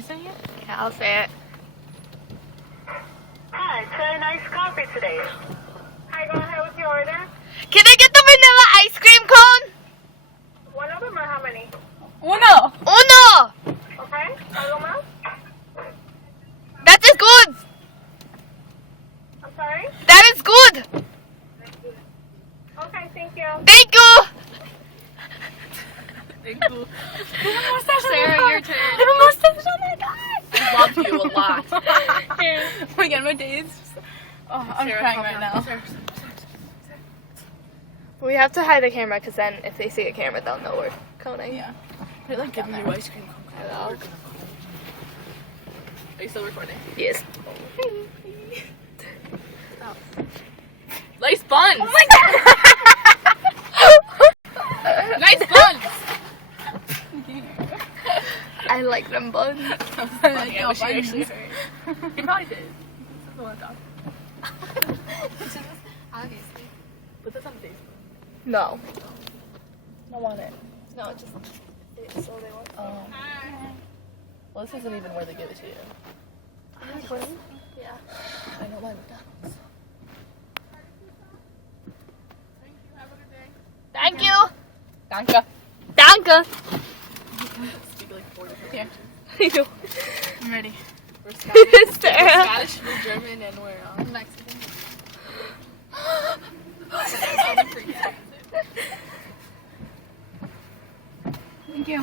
you say it? Yeah, I'll say it. Hi, it's a nice coffee today. Hi, go ahead with your order. Can I get the vanilla ice cream cone? One of them or how many? Uno. Uno! Okay, algo más? That is good! I'm sorry? That is good! Okay, thank you. Thank you! Thank you. Sarah, your turn. I have a mustache on my god. I love you a lot. Here. Oh my god, my day is just... Oh, I'm Sarah, crying calm right down. now. Sarah. We have to hide the camera because then if they see a camera, they'll know we're coning. Yeah. They're like giving you ice cream. Hello? Are you still recording? Yes. Nice buns. Oh my god! Nice buns. I like them buns. Yeah, but she actually heard. You probably did. This is the one talk. Obviously. Put this on Facebook. No. I want it. No, just so they won't. Oh. Well, this isn't even where they give it to you. Yeah. I know why McDonald's. Thank you. Danke. Danke. Speak like 4 different languages. I know. I'm ready. We're Scottish. Sarah. We're Scottish, we're German, and we're Mexican. Thank you.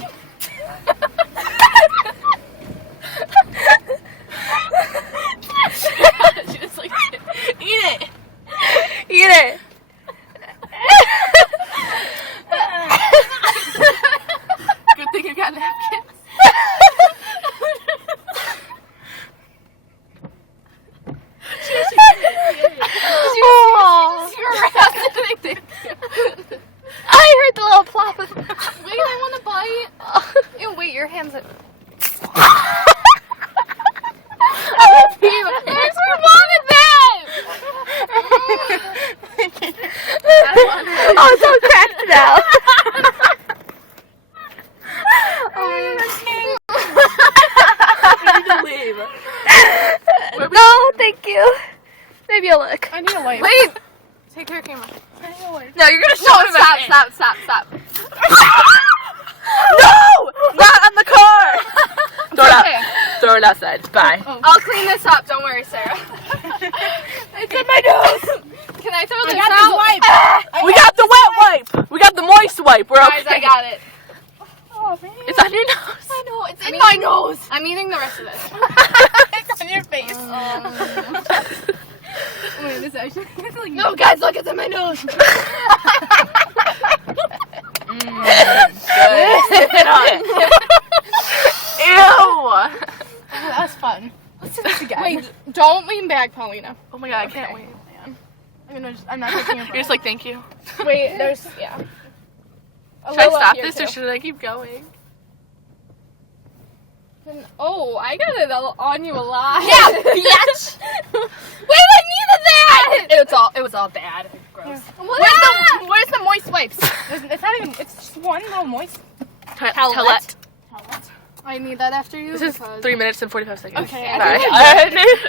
She just like, eat it. Eat it. Good thing you got napkins. Oh. I heard the little plop of. Wait, I want to bite. Ew, wait, your hands are. I wanted that. Oh, it's all cracked now. I need to leave. No, thank you. Maybe a look. I need a wipe. Wait. Take your camera. I need a wipe. No, you're gonna show No, me my stop, face. stop. No! Not on the car! Throw it out. Throw it outside. Bye. I'll clean this up. Don't worry, Sarah. It's in my nose. Can I throw this got out? this wipe. We got the wet wipe. We got the moist wipe. We're Guys, okay. I got it. Oh, man. It's on your nose. I know, it's in my nose. I'm eating the rest of this. It's on your face. Wait, this actually. Like No, guys, look, it's in my nose. Good. Sip it on. Ew. That was fun. Let's do this again. Wait, don't lean back, Paulina. Oh my god, I can't wait. I'm not taking your You're just like, thank you. Wait, there's, yeah. Should I stop this or should I keep going? Oh, I got it on you a lot. Yeah, bitch. Wait, I needed that! It was all bad. Gross. Where's the moist wipes? It's not even. It's just one little moist. Towelette. I need that after you. This is because- 3 minutes and 45 seconds. Okay, Bye. I think